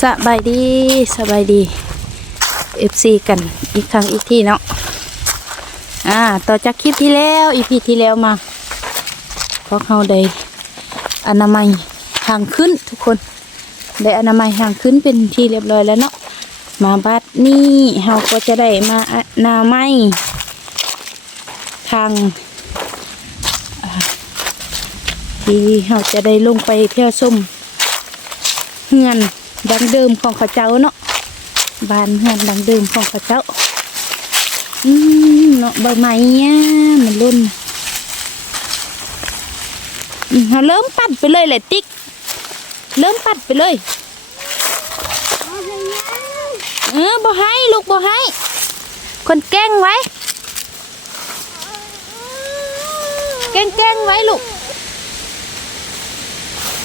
สบายดีสบายดีเอฟซีกันอีกครั้งอีกที่เนาะอ่าต่อจากคลิปที่แล้วอีพีที่แล้วมาพวกเขาได้อนามัยทางขึ้นทุกคนได้อนามัยทางขึ้นเป็นที่เรียบร้อยแล้วเนาะมาบัดนี้เราก็จะได้มาอนามัยทางที่เราจะได้ลงไปเที่ยวชมเฮือน ดังเดิมของข้าเจ้าเนาะบานเฮือนดังเดิมของข้าเจ้าอืมเนาะใบไม้เนี่ยมันรุ่นเราเริ่มปัดไปเลยแหละติ๊ก เริ่มปัดไปเลยเออบ่ให้ลูกบ่ให้ คนแกล้งไว้ แกล้งแกล้งไว้ลูก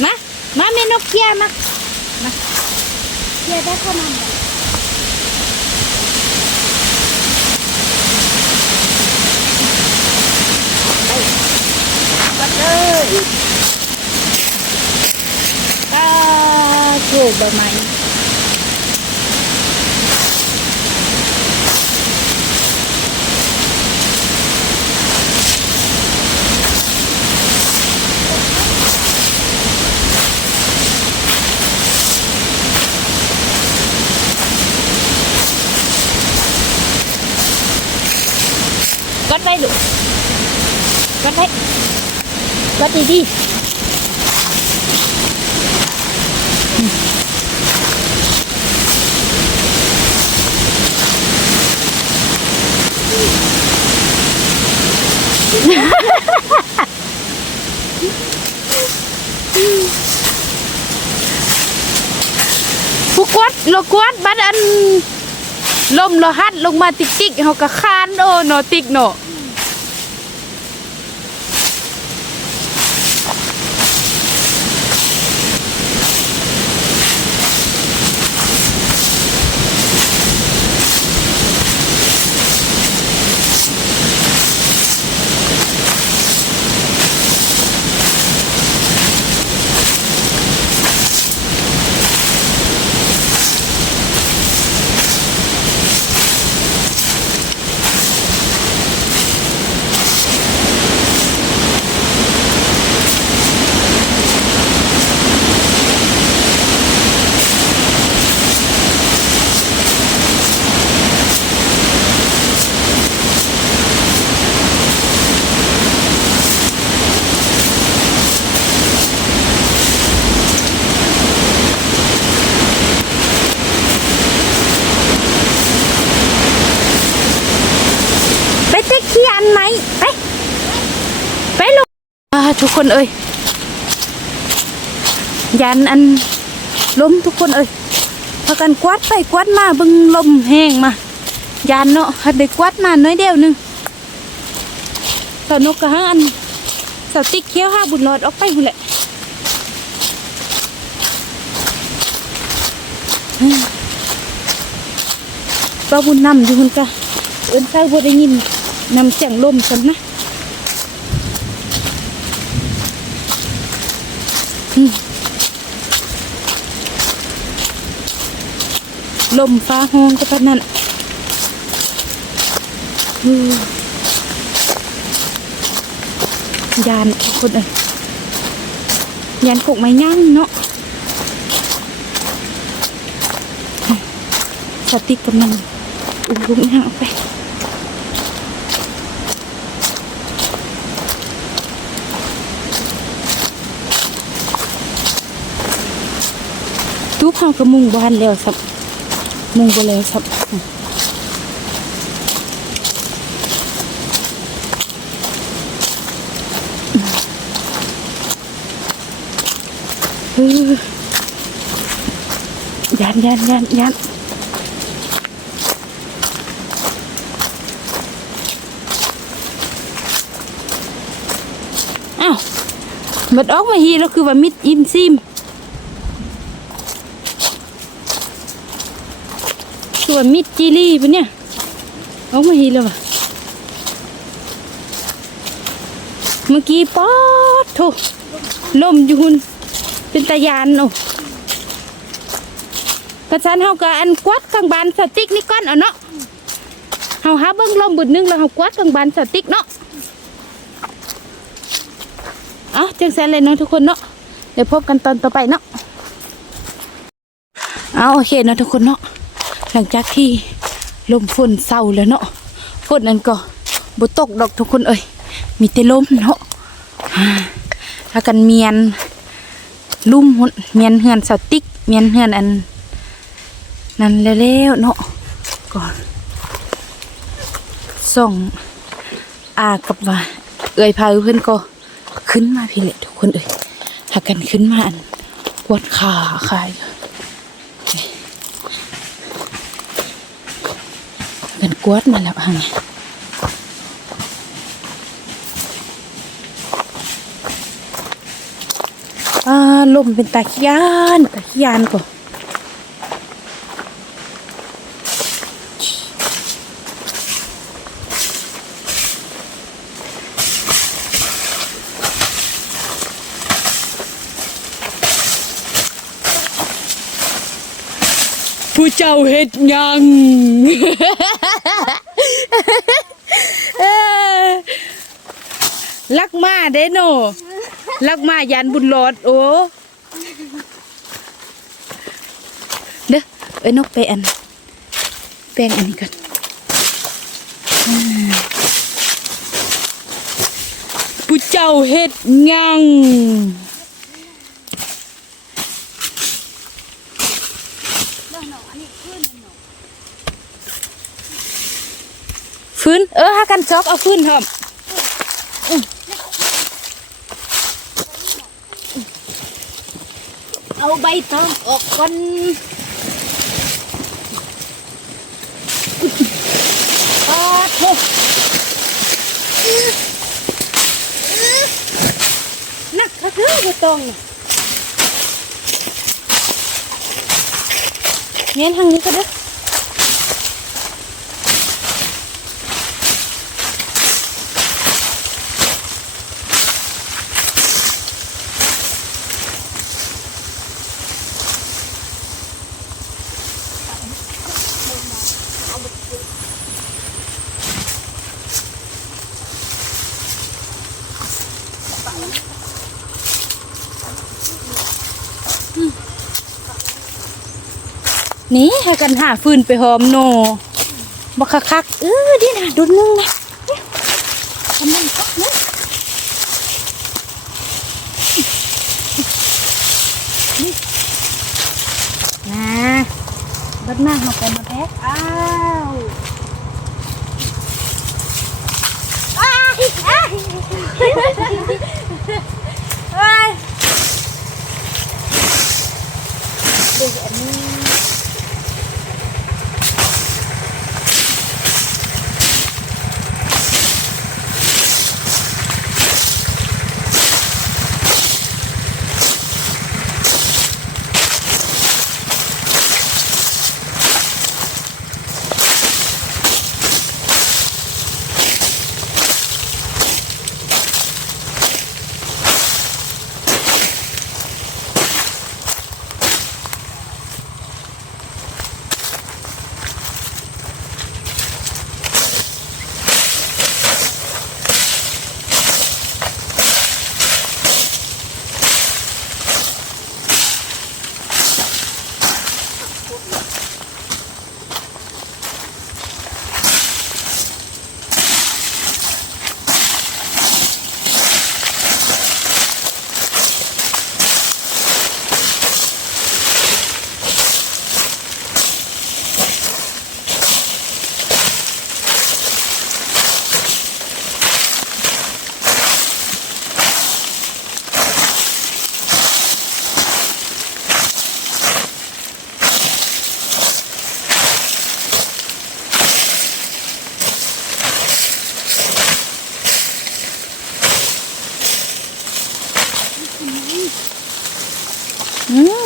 มา มาเมนกเกียมา เดี๋ยวได้เข้ามาใหม่ ก็เลยตาถูกใบไม้กดไว้ลูกกดไว้ ก็ดีดีผู้กวดโลกวดบัดอันลมโลหัดลงมาติ๊กติ๊กเขาก็คานโอ้โนติ๊กโน ไปติ๊กขี้อันไหมไป ไปลูกอ่าทุก คนเอ้ยยันอันล้มทุกคนเอ้ยพากันกวาดไปกวาดมาบึงลมแห้งมายันเนาะคันได้กวาดมาน้อยเดียวหนึงสาวนกกระหังอันสาวติ๊กเคี้ยวห้าบุญรอดออกไปหุ่นแหละป้าบุญนำอยู่หุ่นกะเอิ้นใส่บ่ได้ยินนำเสียงลมฉันนะ ลมฟ้าห้องก็ปานนั้นยานคนเอ้ยยานกกไม้ย่างเนาะสติกกำลังอุ้มลุกย่างไป ข้าวกระมุงบ้านแล้วสับ มุงไปแล้วสับยันยันยันยันอ้าวมันออกมาฮีแล้วคือว่ามิดอิมซิม วมิดจิลี่ปะเนี่ยเอามาฮีแล้ววะเมื่อกี้ป๊อดโถลมอยู่หุ่นเป็นตะยานโอ้กระชันเฮาก็อันกวาดกลางบานสติกนี่ก่อนเอาเนาะเฮาหาเบิ่งลมบึดนึงแล้วเฮากวาดกลางบานสติกเนาะเอาจังซั่นเลยเนาะทุกคนเนาะเดี๋ยวพบกันตอนต่อไปเนาะเอาโอเคเนาะทุกคนเนาะ หลังจากที่ลมฝนเศร้าแล้วเนาะฝนนั้นก็บ่ตกดอกทุกคนเอ้ยมีแต่ลมเนาะถ้ากันเมียนลุ่มเมียนเฮือนสติ๊กเมียนเฮือนอันนั่นแล้วเนาะก่อนส่งอากับว่า เอ่ยพาเพื่อนก็ขึ้นมาพี่เลยทุกคนเอ่ยหากันขึ้นมาอันปวดขาขาย กันกวดมาแล้วฮะเนี่ยอ่าลมเป็นตาขี้ยานตาขี้ยานก่อนผู้เจ้าเฮ็ดหยัง เอ้อ ลักมาเด้โนลักมายันบุญรอดโอ้เด้อเอ้ยนกไปอันแป้งอันนี้ก่อนผู้เจ้าเฮ็ดหยังฟื้นเออหากันจอกเอาฟื้นหอม เอาใบตองออกก่อนปาโถนักกระเทือกตองเงี้ยทางนี้ก็ได้ นี่ให้กันหาฟืนไปหอมโนบักคักๆเออดีนะดุนนึงนะทำมันคักนะนี่นะบัดหน้ามาไปมาแพ็กอ้าวอ้ายอ้ายเอ้ยเด็กอัน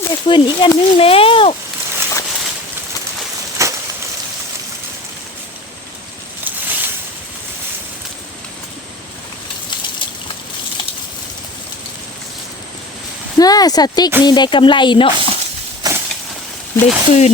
ได้ฟืนอีกอันนึงแล้วน่าสติกนี่ได้กำไรเนาะได้ฟืน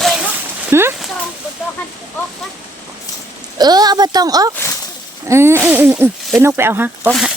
เลยเนาะ หึ จองบนจองหันออกไป เออเอาไปตองออกเออเออเออ เออไปนกไปเอาฮะออกฮะ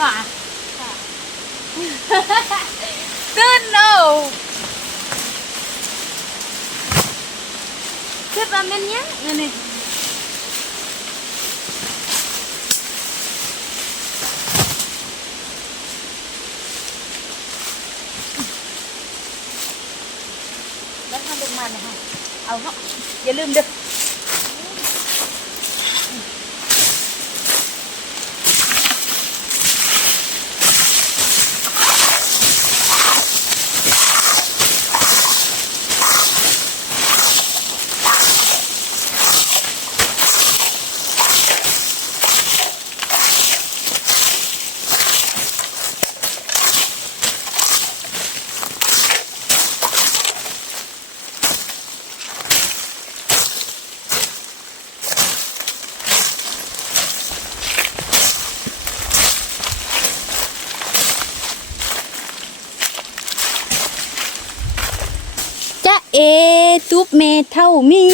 ว่า ตื่นเอา คือว่ามันยังอันนี้ แล้วทำลง มานะฮะเอาเนาะอย่าลืมเด้อ เอตุบเมเท่ามี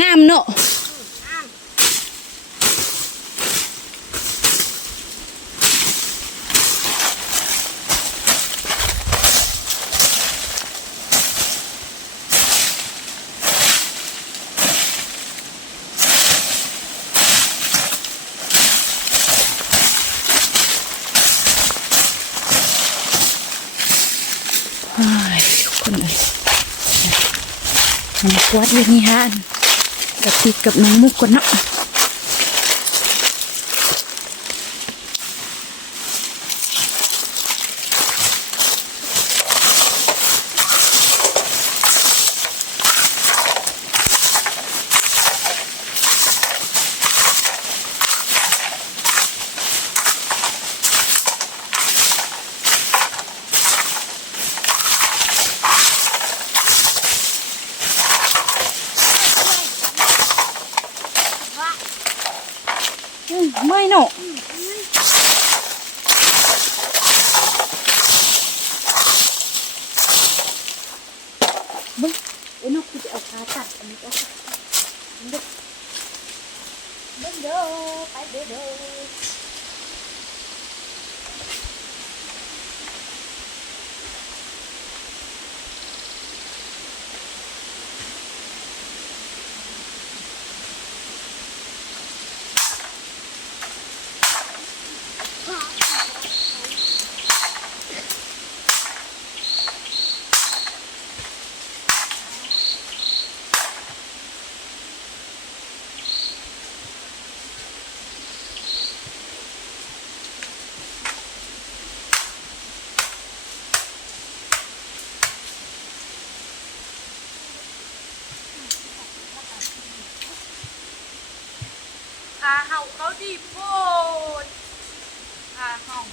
งามเนอะ คนเลยมันกวาดอย่างนี้ฮะกับติดกับน้องมุกกันเนาะ อืมไม่เนาะมึงไอ้นกกูจะเอาขาตัดอันนี้ก็เบิ่งเด้อไปเด้อเด้อ ดีโพดพาห้อง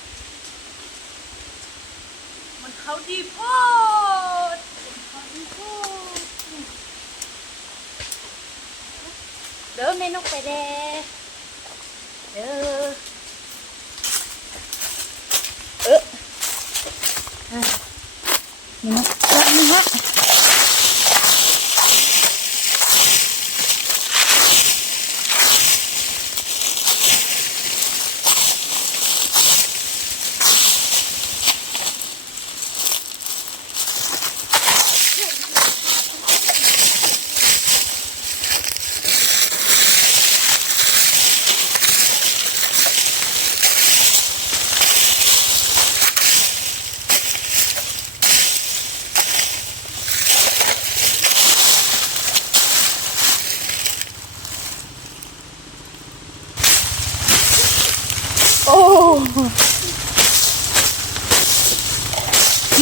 มันเขาดีโพดขาดีพูดเด้อแม่นกไปแดเด้อ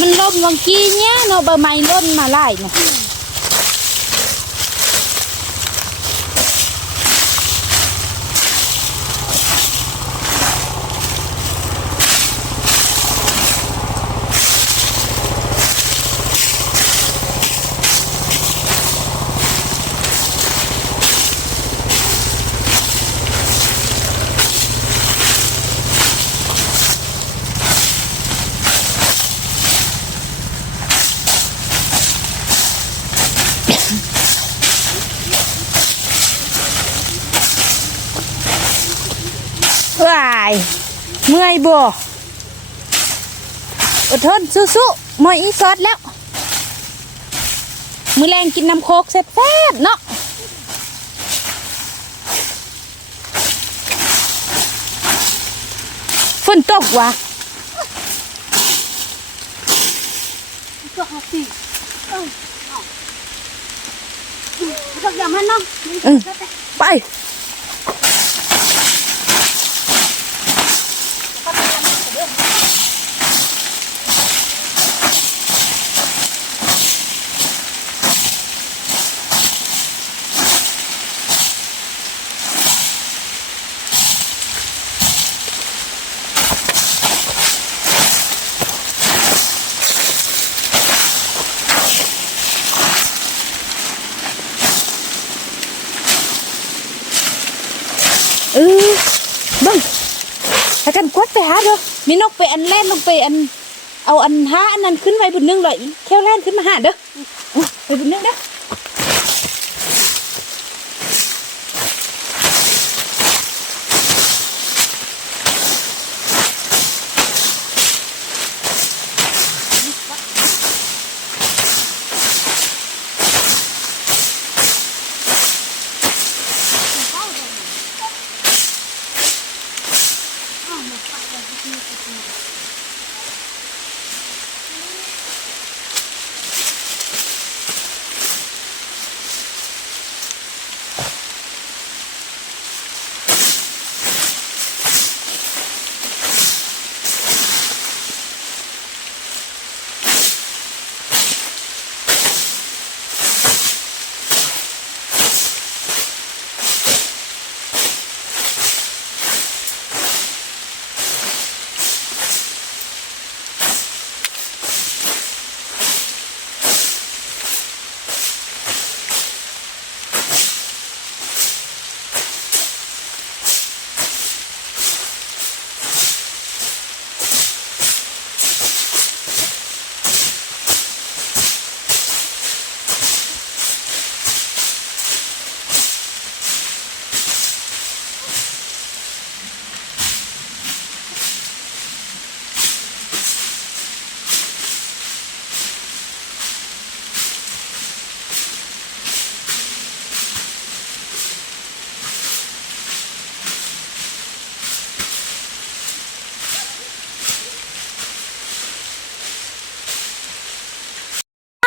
มันล่มวังกี้เนี้ยเนาะใบไม้ล่นมาไล่เนาะว้ายเมื่อย บ่อดทนสู้ๆมอยอีซอดแล้ว มือแรงกินน้ำโคกแซ่บๆเนาะฝนตกว่ะก็หาสิเออเอาต้อย่ามันเนาะอืมไป เออเบิ่งถ้ากันกวดไปหาเด้อมีนกไปอันแล่นลงไปอัน เอาอันหาอันนั้นขึ้นไว้บนนึงเลยแค่แล่นขึ้นมาหาเด้ออุ๊ยไปบนนึงเด้อ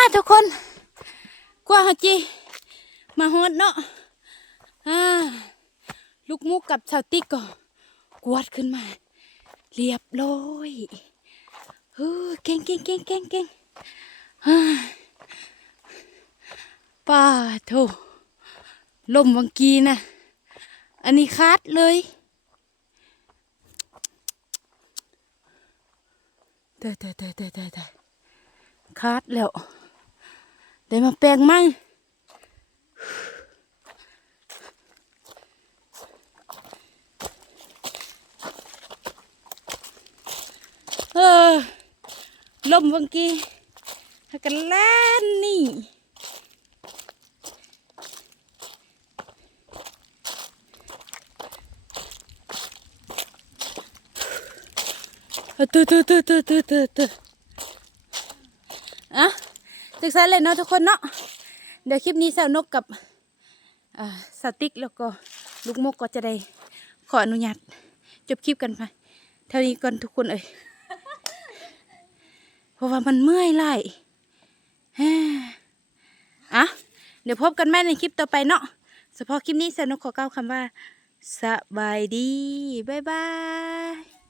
มาทุกคน กว่าเฮา จีมาฮอดเนาะอ่าลูกมุกกับชาวติ๊กก็กวดขึ้นมา เรียบร้อยเฮ้เก่งเก่งเก่งเก่งเก่งฮ่าป้าโถลมวังกีนะ อันนี้คาดเลยเตยเตยเตยเตยเตยเตยคาดแล้ว ได้มาแปลงไหมเออลมวัง ตึกสายเลยเนาะทุกคนเนาะเดี๋ยวคลิปนี้สาวนกกับสติ๊กแล้วก็ลูกมกก็จะได้ขออนุญาตจบคลิปกันไปเท่านี้ก่อนทุกคนเอ่ยเพราะว่ามันเมื่อยไล่แฮ่อะเดี๋ยวพบกันแม่ในคลิปต่อไปเนาะเฉพาะคลิปนี้สาวนกขอกล่าวคำว่าสบายดี บ๊ายบาย